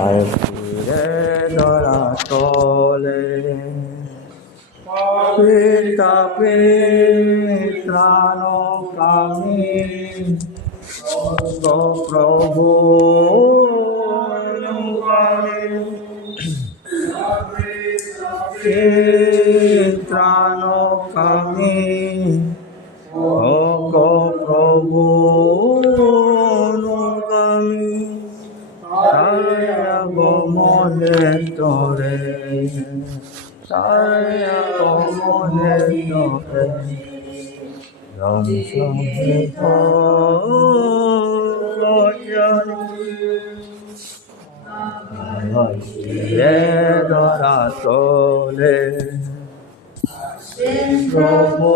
আর ফিরে ধরা তলে তাপে ত্রাণ কামী প্রভু ত্রাণ কামী গো প্রভু অনুগামী মনে তোরে মনে ধরা তোলে প্রভু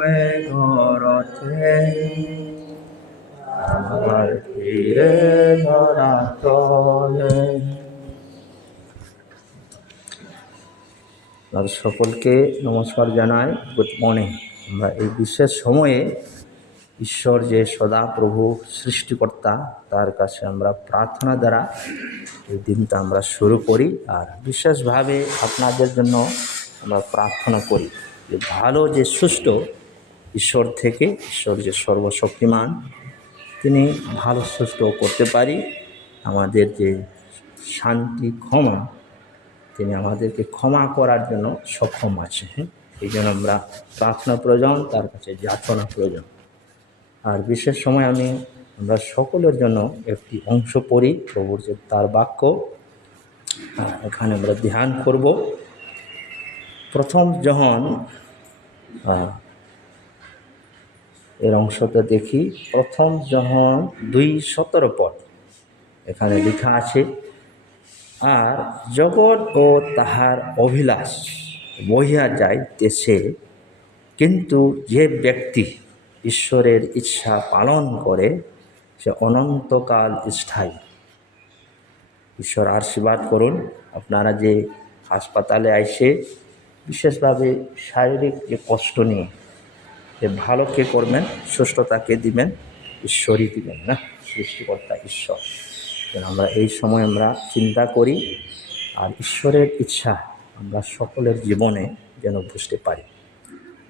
মেঘরথে আমার ফিরে ধরা তোলে। আর সকলকে নমস্কার জানাই, গুড মর্নিং। আমরা এই বিশেষ সময়ে ঈশ্বর যে সদা প্রভু সৃষ্টিকর্তা, তার কাছে আমরা প্রার্থনা দ্বারা এই দিনটা আমরা শুরু করি। আর বিশেষভাবে আপনাদের জন্য আমরা প্রার্থনা করি যে ভালো যে সুস্থ ঈশ্বর থেকে, ঈশ্বর যে সর্বশক্তিমান, তিনি ভালো সুস্থ করতে পারি। আমাদের যে শান্তি ক্ষমা, তিনি আমাদেরকে ক্ষমা করার জন্য সক্ষম আছে। এই জন্য আমরা প্রার্থনা প্রয়োজন, তার কাছে যাচনা প্রয়োজন। আর বিশেষ সময় আমরা সকলের জন্য একটি অংশ পড়ি, প্রভুর যে তার বাক্য, এখানে আমরা ধ্যান করব। প্রথম যখন এর অংশটা দেখি, প্রথম যখন 2:17 পদ এখানে লেখা আছে, আর জগৎ ও তাহার অভিলাষ বহিয়া যাইতেছে, কিন্তু যে ব্যক্তি ঈশ্বরের ইচ্ছা পালন করে সে অনন্তকাল স্থায়ী। ঈশ্বর আশীর্বাদ করুন। আপনারা যে হাসপাতালে আইসে বিশেষভাবে শারীরিক যে কষ্ট নিয়ে, যে ভালো কে করবেন, সুস্থতাকে দিবেন, ঈশ্বরই দিবেন না, সৃষ্টিকর্তা ঈশ্বর। আমরা এই সময় আমরা চিন্তা করি আর ঈশ্বরের ইচ্ছা আমরা সকলের জীবনে যেন বুঝতে পারি।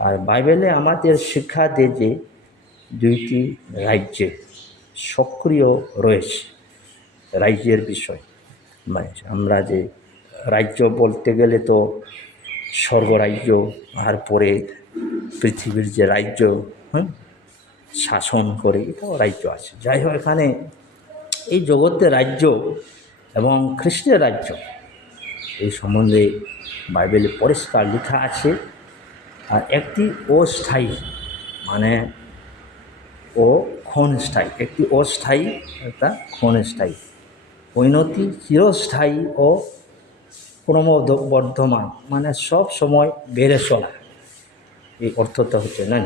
আর বাইবেলে আমাদের শিক্ষা দেয় যে 2টি রাজ্যে সক্রিয় রয়েছে রাজ্যের বিষয়। মানে আমরা যে রাজ্য বলতে গেলে তো স্বর্গরাজ্য, আর পরে পৃথিবীর যে রাজ্য শাসন করে, এটাও রাজ্য আছে। যাই হোক, এখানে এই জগতের রাজ্য এবং খ্রিস্টের রাজ্য এই সম্বন্ধে বাইবেলে পরিষ্কার লেখা আছে। আর একটি অস্থায়ী মানে ক্ষণস্থায়ী, একটি অস্থায়ী, একটা ক্ষণস্থায়ী। উন্নতি চিরস্থায়ী ও ক্রমবর্ধমান, মানে সব সময় বেড়ে চলা, এই অর্থটা হচ্ছে না।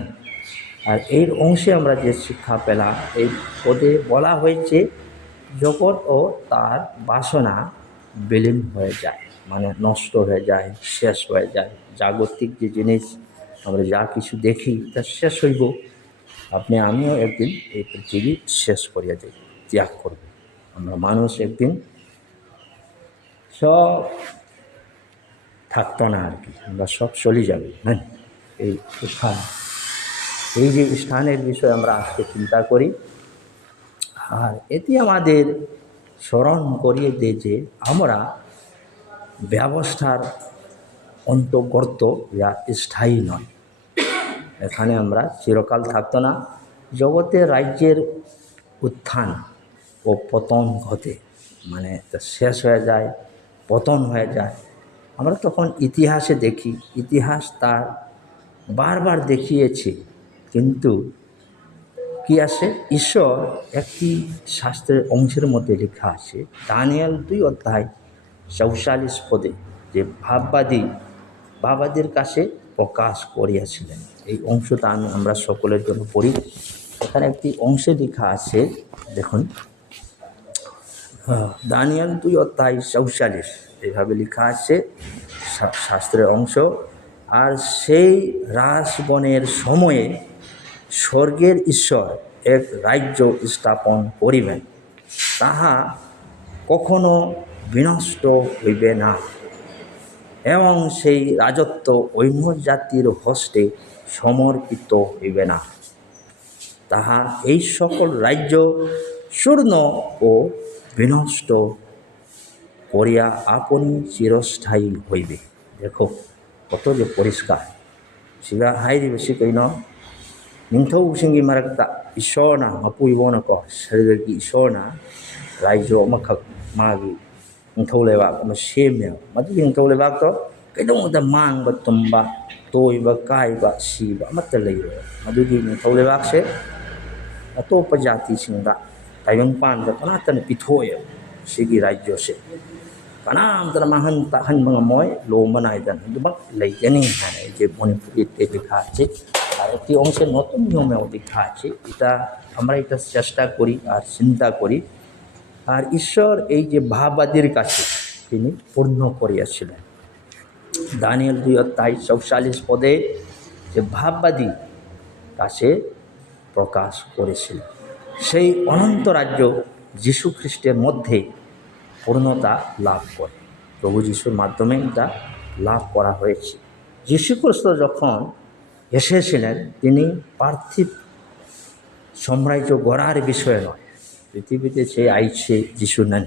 আর এই অংশে আমরা যে শিক্ষা পেলাম, এই পদে বলা হয়েছে জগৎ ও তার বাসনা বিলীন হয়ে যায়, মানে নষ্ট হয়ে যায়, শেষ হয়ে যায়। জাগতিক যে জিনিস আমরা যা কিছু দেখি তা শেষ হইব। আমিও একদিন এই পৃথিবী শেষ করিয়া যাই, ত্যাগ করব। আমরা মানুষ একদিন সব থাকতো না আর কি, আমরা সব চলে যাবে। হ্যাঁ, এই স্থান, এই যে স্থানের বিষয়ে আমরা আজকে চিন্তা করি। আর এটি আমাদের স্মরণ করিয়ে দেয় যে আমরা ব্যবস্থার অন্তর্গত, যা স্থায়ী নয়। এখানে আমরা চিরকাল থাকতো না। জগতের রাজ্যের উত্থান ও পতন ঘটে, মানে শেষ হয়ে যায়, পতন হয়ে যায়। আমরা তখন ইতিহাসে দেখি, ইতিহাস তার বারবার দেখিয়েছে। কিন্তু কি আছে, ঈশ্বর একটি শাস্ত্রের অংশের মধ্যে লেখা আছে, দানিয়েল 2:44 পদে, যে ভাববাদীর কাছে প্রকাশ করিয়াছিলেন। এই অংশটা আমরা সকলের জন্য পড়ি। এখানে একটি অংশে লেখা আছে, দেখুন, দানিয়েল 2:44 এইভাবে লেখা আছে শাস্ত্রের অংশ। আর সেই রাজগণের সময়ে স্বর্গের ঈশ্বর এক রাজ্য স্থাপন করিবেন, তাহা কখনো বিনষ্ট হইবে না, এবং সেই রাজত্ব অন্য জাতির হস্তে সমর্পিত হইবে না। তাহা এই সকল রাজ্য চূর্ণ ও বিনষ্ট করিয়া আপনি চিরস্থায়ী হইবে। দেখো কত যে পরিষ্কার। siga hairi besi kaino ningthau singi marakta ishorna mapuibona ko sarigi ishorna raijo amakak magi ningthau lebak ama semya madu ningthau lebak to kaidong da mangba tumba toiba kaiba siba amata leiro madu gi ningthau lebak se atopa jati singda taibang pan da kanatan pithoya sigi raijo se kanam tara mahan tahan mga moy lo manai dan dubak leikeni hai je Manipuri te dikha আছে আর একটি অংশের নতুন নিয়মেও দীক্ষা আছে। এটা আমরা এটা চেষ্টা করি আর চিন্তা করি। আর ঈশ্বর এই যে ভাববাদীর কাছে তিনি পূর্ণ করিয়াছিলেন। দানিয়েল 2:44 পদে যে ভাববাদী কাছে প্রকাশ করেছিলেন, সেই অনন্ত রাজ্য যীশু খ্রিস্টের মধ্যে পূর্ণতা লাভ করে। প্রভু যীশুর মাধ্যমে এটা লাভ করা হয়েছে। যীশু খ্রিস্ট যখন এসেছিলেন তিনি পার্থিব সাম্রাজ্য গড়ার বিষয়ে নয়, পৃথিবীতে সে আইছে যিশু নেন,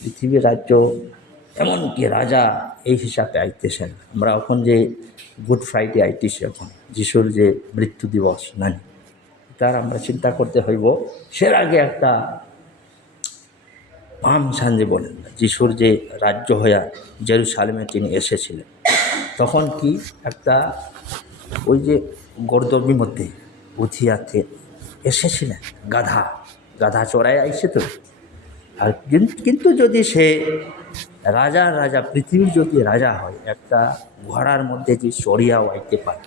পৃথিবীর রাজ্য এমনকি রাজা এই হিসাবে আইতেছেন। আমরা এখন যে গুড ফ্রাইডে আইতেছি, এখন যিশুর যে মৃত্যু দিবস নেন, তার আমরা চিন্তা করতে হইব। সের আগে একটা পাম সানডে বলেন, যিশুর যে রাজ্য হইয়া জেরুসালেমে তিনি এসেছিলেন, তখন কি একটা ওই যে গর্দবির মধ্যে উঠিয়াতে এসেছিলেন গাধা চড়াই আইছে তো। আর কিন্তু যদি সে রাজা পৃথিবীর যদি রাজা হয়, একটা ঘোড়ার মধ্যে যে চড়িয়াও আইতে পারে,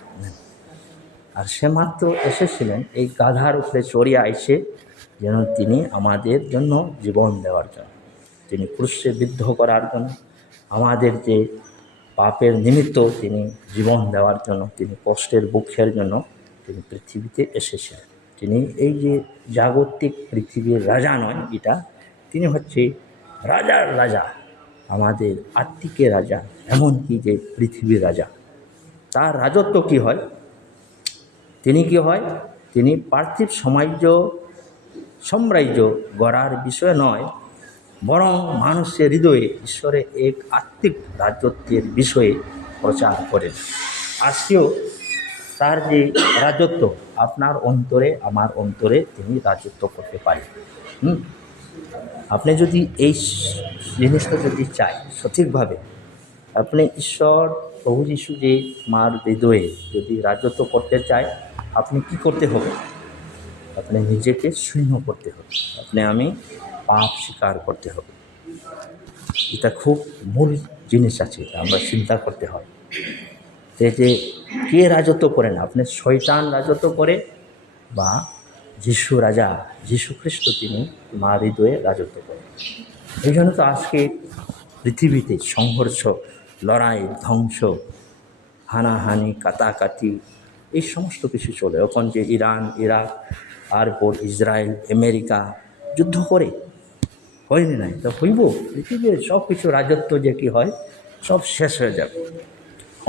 আর সে মাত্র এসেছিলেন এই গাধার উপরে চড়িয়া আইছে যেন তিনি আমাদের জন্য জীবন দেওয়ার জন্য, তিনি ক্রুশে বিদ্ধ করার জন্য, আমাদের যে পাপের নিমিত্ত তিনি জীবন দেওয়ার জন্য, তিনি কষ্টের বুকের জন্য তিনি পৃথিবীতে এসেছিলেন। তিনি এই যে জাগতিক পৃথিবীর রাজা নয়, এটা তিনি হচ্ছে রাজার রাজা, আমাদের আত্মিকের রাজা, এমনকি যে পৃথিবীর রাজা। তার রাজত্ব কি হয়? তিনি কি হয়? তিনি পার্থিব সাম্রাজ্য গড়ার বিষয় নয়, বরং মানুষের হৃদয়ে ঈশ্বরের এক আত্মিক রাজত্বের বিষয়ে প্রচার করেন। আজকেও তার যে রাজত্ব আপনার অন্তরে আমার অন্তরে তিনি রাজত্ব করতে পারেন। আপনি যদি এই জিনিসটা যদি চাই সঠিকভাবে, আপনি ঈশ্বর প্রভু যীশু যে মার হৃদয়ে যদি রাজত্ব করতে চায়, আপনি কি করতে হবে? আপনি নিজেকে শূন্য করতে হবে, আমি পাপ স্বীকার করতে হবে। এটা খুব মূল জিনিস আছে, এটা আমরা চিন্তা করতে হয়। যে কে রাজত্ব করেন? আপনি শয়তান রাজত্ব করে বা যিশু রাজা যীশু খ্রিস্ট তিনি মা হৃদয়ে রাজত্ব করেন। এই জন্য তো আজকে পৃথিবীতে সংঘর্ষ, লড়াই, ধ্বংস, হানাহানি, কাটাকাটি এই সমস্ত কিছু চলে। এখন যে ইরান, ইরাক, তারপর ইসরায়েল, আমেরিকা যুদ্ধ করে, হয়নি নাই তো হইব। পৃথিবীর সব কিছু রাজত্ব যে কি হয়, সব শেষ হয়ে যাবে।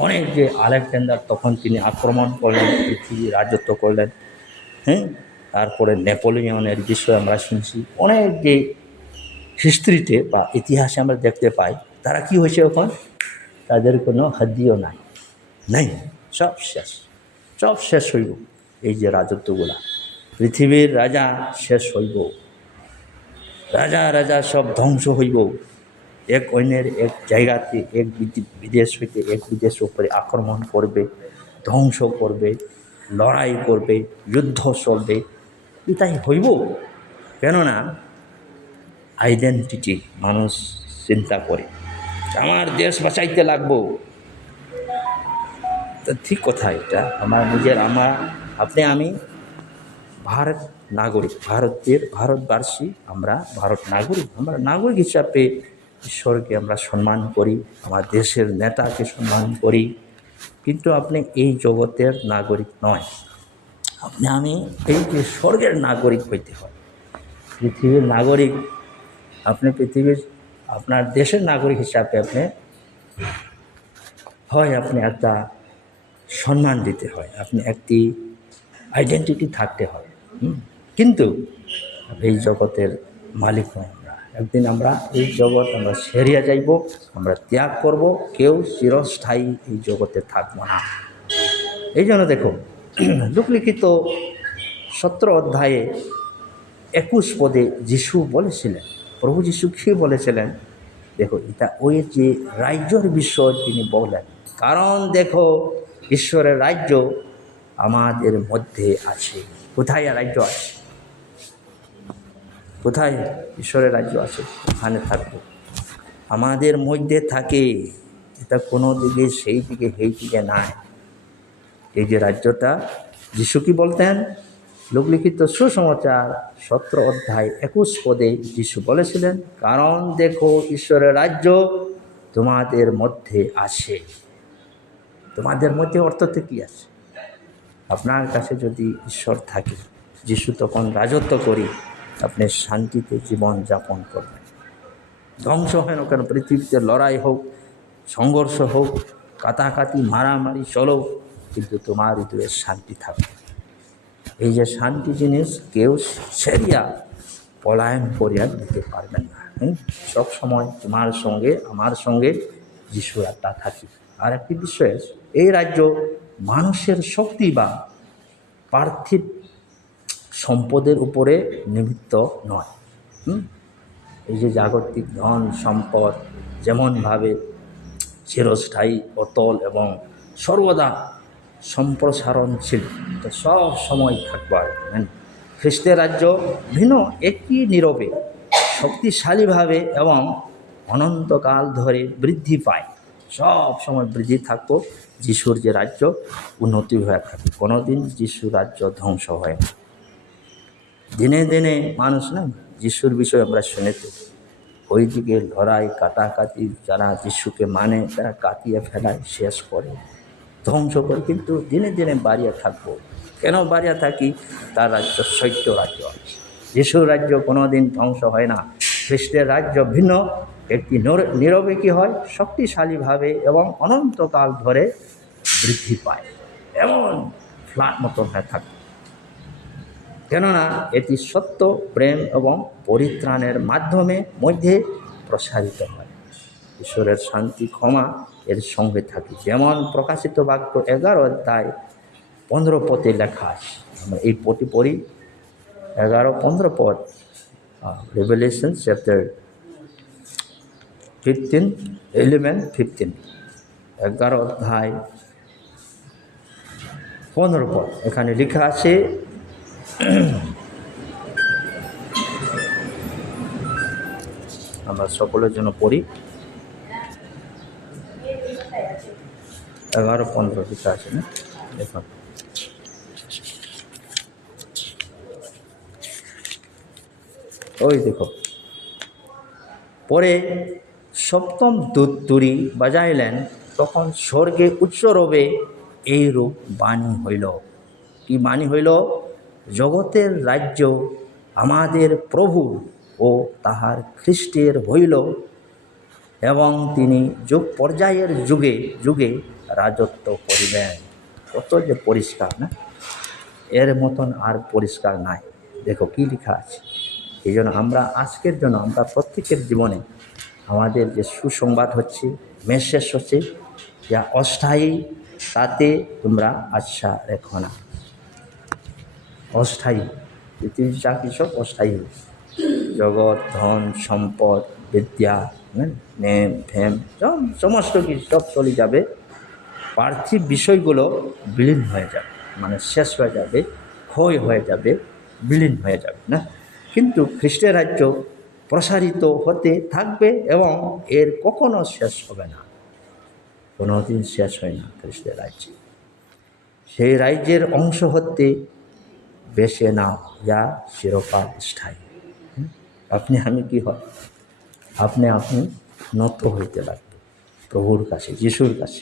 অনেক যে আলেকজান্ডার তখন তিনি আক্রমণ করলেন, পৃথিবী রাজত্ব করলেন, তারপরে নেপোলিয়নের বিষয়ে আমরা শুনছি। অনেক যে হিস্ট্রিতে বা ইতিহাসে আমরা দেখতে পাই, তারা কি হয়েছে, এখন তাদের কোনো হাদিও নাই, সব শেষ হইব। এই যে রাজত্বগুলা, পৃথিবীর রাজা শেষ হইব, রাজা সব ধ্বংস হইব। এক অন্যের এক জায়গাতে, এক বিদেশ হইতে এক বিদেশের উপরে আক্রমণ করবে, ধ্বংস করবে, লড়াই করবে, যুদ্ধ চলবে। এটাই হইব। কেননা আইডেন্টিটি মানুষ চিন্তা করে, আমার দেশ বাঁচাইতে লাগবো। তা ঠিক কথা, এটা আমার নিজের, আমি ভারতবাসী, আমরা ভারত নাগরিক। আমরা নাগরিক হিসাবে ঈশ্বরকে আমরা সম্মান করি, আমার দেশের নেতাকে সম্মান করি, কিন্তু আপনি এই জগতের নাগরিক নয়। আমি এই যে স্বর্গের নাগরিক হইতে হয়। পৃথিবীর নাগরিক আপনি পৃথিবীর আপনার দেশের নাগরিক হিসাবে আপনি একটা সম্মান দিতে হয়, আপনি একটি আইডেন্টিটি থাকতে হয়। কিন্তু এই জগতের মালিক নয় আমরা। একদিন আমরা এই জগৎ আমরা সেরিয়া যাইব, আমরা ত্যাগ করব, কেউ চিরস্থায়ী এই জগতে থাকব না। এই জন্য দেখো লোকলিখিত 17 অধ্যায়ে 21 পদে যিশু বলেছিলেন, প্রভু যিশু কি বলেছিলেন দেখো, এটা ওই যে রাজ্যের বিষয় তিনি বলেন, কারণ দেখো ঈশ্বরের রাজ্য আমাদের মধ্যে আছে। কোথায় রাজ্য আছে? কোথায় ঈশ্বরের রাজ্য আছে? ওখানে থাকবো, আমাদের মধ্যে থাকে। এটা কোনো দিকে সেই দিকে নাই। এই যে রাজ্যটা যিশু কি বলতেন, লোকলিখিত সুসমাচার 17 অধ্যায় 21 পদে যিশু বলেছিলেন, কারণ দেখো ঈশ্বরের রাজ্য তোমাদের মধ্যে আছে। তোমাদের মধ্যে অর্থতে কি আছে? আপনার কাছে যদি ঈশ্বর থাকে, যিশু তখন রাজত্ব করি, আপনি শান্তিতে জীবন যাপন করবেন। ধ্বংস হয় না কেন, পৃথিবীতে লড়াই হোক, সংঘর্ষ হোক, কাটাকাটি মারামারি চলো, কিন্তু তোমার হৃদয়ে শান্তি থাকবে। এই যে শান্তি জিনিস কেউ সেরিয়া পলায়ন করিয়া দিতে পারবেন না। সব সময় তোমার সঙ্গে আমার সঙ্গে যিশুর আত্মা থাকি। আর একটি বিষয়, এই রাজ্য মানুষের শক্তি বা পার্থিব সম্পদের উপরে নিমিত্ত নয়। এই যে জাগতিক ধন সম্পদ যেমনভাবে চিরস্থায়ী, অতল এবং সর্বদা সম্প্রসারণশীল, তো সব সময় থাকবার। খ্রিস্টের রাজ্য ভিন্ন, একটি নীরবে শক্তিশালীভাবে এবং অনন্তকাল ধরে বৃদ্ধি পায়। সব সময় বৃদ্ধি থাকবো। যিশুর যে রাজ্য উন্নতি হয়ে থাকে, কোনোদিন যিশুর রাজ্য ধ্বংস হয় না। দিনে দিনে মানুষ না যিশুর বিষয়ে আমরা শুনেছি, ওইদিকে লড়াই কাটাকাটি, যারা যিশুকে মানে তারা কাটিয়ে ফেলায়, শেষ করে, ধ্বংস করে। কিন্তু দিনে দিনে বাড়িয়ে থাকবো। কেন বাড়িয়ে থাকি? তার রাজ্য সত্য রাজ্য আছে। যিশুর রাজ্য কোনোদিন ধ্বংস হয় না। খ্রিস্টের রাজ্য ভিন্ন, একটি নীরবে কি হয়, শক্তিশালীভাবে এবং অনন্তকাল ধরে বৃদ্ধি পায়, এমন ফ্ল্যাট মতন হয়ে থাকে। কেননা এটি সত্য, প্রেম এবং পরিত্রাণের মাধ্যমে মধ্যে প্রসারিত হয়। ঈশ্বরের শান্তি ক্ষমা এর সঙ্গে থাকে, যেমন প্রকাশিত বাক্য 11 অধ্যায় 15 পদে লেখা আছে। আমরা এই পদটি পড়ি, 11-15 পদ, রেভেলেশন চ্যাপ্টার 11-15, 11 অধ্যায় 15 পদ। এখানে লেখা আছে, আমরা সকলের জন্য পড়ি। 11-15 লেখা আছে না, দেখুন। ওই দেখো, পরে সপ্তম দূত তুরি বাজাইলেন, তখন স্বর্গে উচ্চরবে এইরূপ বাণী হইল। কি বাণী হইল? জগতের রাজ্য আমাদের প্রভু ও তাহার খ্রিস্টের হইল, এবং তিনি যুগ পর্যায়ের যুগে যুগে রাজত্ব করিবেন। কত যে পরিষ্কার না, এর মতন আর পরিষ্কার নাই। দেখো কি লেখা আছে। এই জন্য আমরা আজকের জন্য আমরা প্রত্যেকের জীবনে আমাদের যে সুসংবাদ হচ্ছে, মেসেজ হচ্ছে, যা অস্থায়ী, তাতে তোমরা আশা রেখো না। অস্থায়ী পৃথিবীর যা কিছু অস্থায়ী, জগৎ, ধন সম্পদ, বিদ্যা, নেম ফেম, সমস্ত কিছু সব চলে যাবে। পার্থিব বিষয়গুলো বিলীন হয়ে যাবে, মানে শেষ হয়ে যাবে, ক্ষয় হয়ে যাবে, বিলীন হয়ে যাবে না। কিন্তু খ্রিস্টের রাজ্য প্রসারিত হতে থাকবে এবং এর কখনো শেষ হবে না, কোনোদিন শেষ হয় না খ্রিস্টের রাজ্য। সেই রাজ্যের অংশ হতে বেছে নাও, যা চিরকাল স্থায়ী। আপনি আমি কি হয়, আপনি নত হইতে লাগবে প্রভুর কাছে, যিশুর কাছে।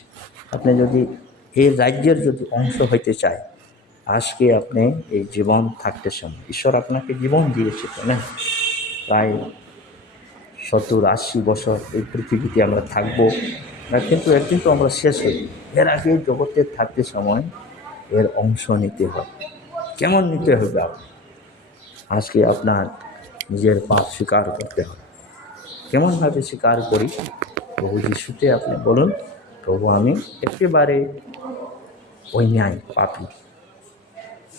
আপনি যদি এই রাজ্যের যদি অংশ হইতে চায়, আজকে আপনি এই জীবন থাকতে সময় ঈশ্বর আপনাকে জীবন দিয়েছে, তো না? প্রায় 70-80 বছর এই পৃথিবীতে আমরা থাকবো না, কিন্তু একদিন তো আমরা শেষ হই। এর আগে জগতে থাকতে সময় এর অংশ নিতে হয়। কেমন নিতে হবে? আজকে আপনার নিজের পাপ স্বীকার করতে হবে। কেমনভাবে স্বীকার করি? প্রভু যিশুতে আপনি বলুন, প্রভু আমি একেবারে অন্যায় পাপী,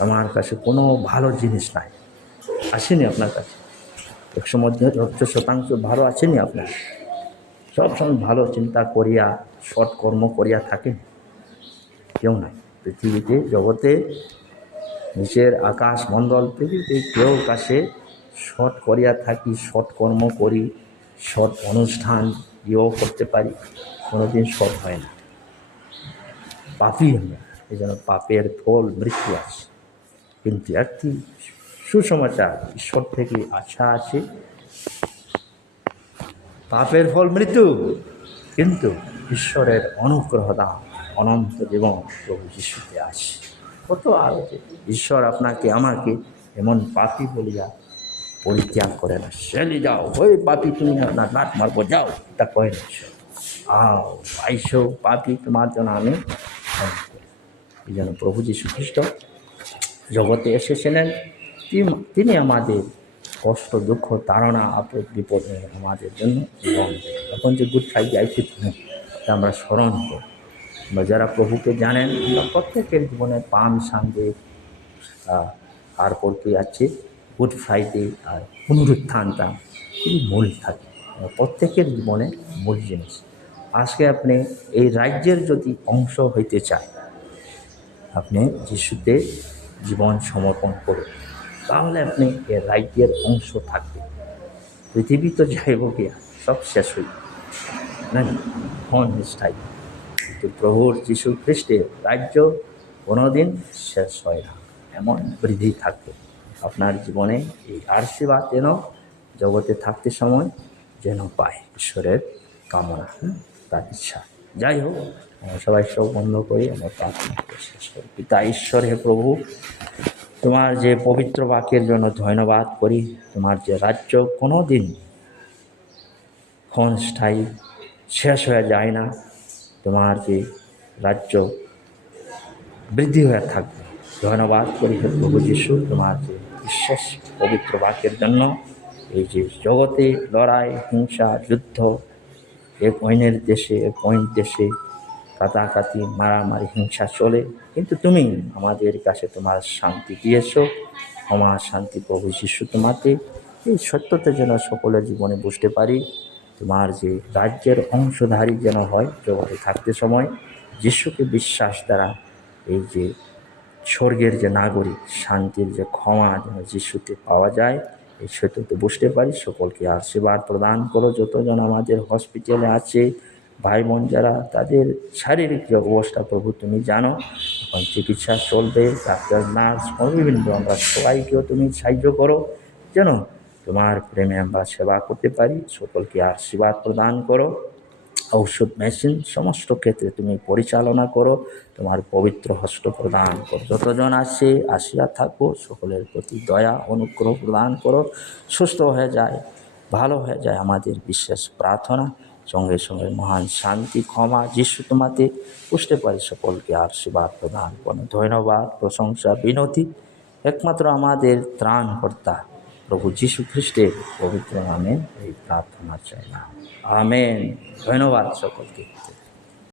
আমার কাছে কোনো ভালো জিনিস নাই, আসেনি আপনার কাছে 100% ভালো আসেনি আপনার। সবসময় ভালো চিন্তা করিয়া সৎকর্ম করিয়া থাকেন কেউ নাই পৃথিবীতে, জগতে, নিচের আকাশ মণ্ডল পৃথিবীতে কেউ কাছে সৎ করিয়া থাকি, সৎকর্ম করি, সৎ অনুষ্ঠান ইয়েও করতে পারি, কোনোদিন সৎ হয় না, পাপই আমরা। এই জন্য পাপের ফল মৃত্যু আছে। কিন্তু একটি সুসমাচার ঈশ্বর থেকে আশা আছে, পাপের ফল মৃত্যু, কিন্তু ঈশ্বরের অনুগ্রহ দান অনন্ত জীবন প্রভু যিশুতে আছে। কত আছে! ঈশ্বর আপনাকে আমাকে এমন পাপী বলিয়া পরিত্যাগ করে না, চলে যাও ওই পাপী, তুমি না লাট মারবো যাও, তা কয় না। আইসো পাপী, তোমার জন্য আমি ক্ষমা করি। এই জন্য প্রভু যীশু খ্রিস্ট জগতে এসেছিলেন, তিনি আমাদের কষ্ট, দুঃখ, তাড়না, আপদ বিপদে আমাদের জন্য জীবন। এখন যে গুড ফ্রাইডে আইসি, আমরা স্মরণ করি। আমরা যারা প্রভুকে জানেন, আমরা প্রত্যেকের জীবনে পাম সানডে আর পরকে আছে গুড ফ্রাইডে আর পুনরুত্থানটা খুবই মূল থাকে প্রত্যেকের জীবনে মূল জিনিস। আজকে আপনি এই রাজ্যের যদি অংশ হইতে চান, আপনি যিশুতে জীবন সমর্পণ করুন, তাহলে আপনি এই রাজ্যের অংশ থাকবেন। পৃথিবী তো যাইব গিয়া, সব শেষ হইবে না, ক্ষণ স্থায়ী, কিন্তু প্রভুর যীশু খ্রিস্টের রাজ্য কোনোদিন শেষ হয় না, এমন বৃদ্ধি থাকবে আপনার জীবনে। এই আশীর্বাদ যেন জগতে থাকতে সময় যেন পায়, ঈশ্বরের কামনা, তার ইচ্ছা। যাই হোক, সবাই সব বন্ধ করি, আমরা প্রার্থনা করে শেষ করি। পিতা ঈশ্বর, হে প্রভু, তোমার যে পবিত্র বাক্যের জন্য ধন্যবাদ করি। তোমার যে রাজ্য কোনো দিন ক্ষণস্থায়ী, শেষ হয়ে যায় না, তোমার যে রাজ্য বৃদ্ধি হয়ে থাকবে। ধন্যবাদ করি হে প্রভু যিশু, তোমার যে বিশেষ পবিত্র বাক্যের জন্য। এই যে জগতে লড়াই, হিংসা, যুদ্ধ, এক অন্যের দেশে এক অন্য দেশে কাটাকাটি, মারামারি, হিংসা চলে, কিন্তু তুমি আমাদের কাছে তোমার শান্তি দিয়েছো, ক্ষমা, শান্তি প্রভু যিশু তোমাকে। এই সত্যতা যেন সকলের জীবনে বুঝতে পারি, তোমার যে রাজ্যের অংশধারী যেন হয় জগতে থাকতে সময়, যিশুকে বিশ্বাস দ্বারা এই যে স্বর্গের যে নাগরিক, শান্তির যে ক্ষমা যেন যিশুতে পাওয়া যায়, এই সত্যতা বুঝতে পারি। সকলকে আশীর্বাদ প্রদান করো। যতজন আমাদের হসপিটালে আছে ভাই বোন যারা, তাদের শারীরিক যে অবস্থা প্রভু তুমি জানো, এখন চিকিৎসা চলবে, ডাক্তার, নার্স, বিভিন্ন, আমরা সবাইকেও তুমি সাহায্য করো, যেন তোমার প্রেমে আমরা সেবা করতে পারি। সকলকে আশীর্বাদ প্রদান করো। ঔষধ, মেশিন, সমস্ত ক্ষেত্রে তুমি পরিচালনা করো, তোমার পবিত্র হস্ত প্রদান করো। যতজন আসে আসিয়া থাকো, সকলের প্রতি দয়া অনুগ্রহ প্রদান করো, সুস্থ হয়ে যায়, ভালো হয়ে যায় আমাদের বিশেষ প্রার্থনা। সঙ্গে সঙ্গে মহান শান্তি, ক্ষমা যিশু তোমাতে বুঝতে পারি। সকলকে আশীর্বাদ প্রদান করো। ধন্যবাদ, প্রশংসা, বিনতি একমাত্র আমাদের ত্রাণকর্তা প্রভু যীশু খ্রিস্টের পবিত্র নামে এই প্রার্থনা চাইলাম, আমেন। ধন্যবাদ সকলকে।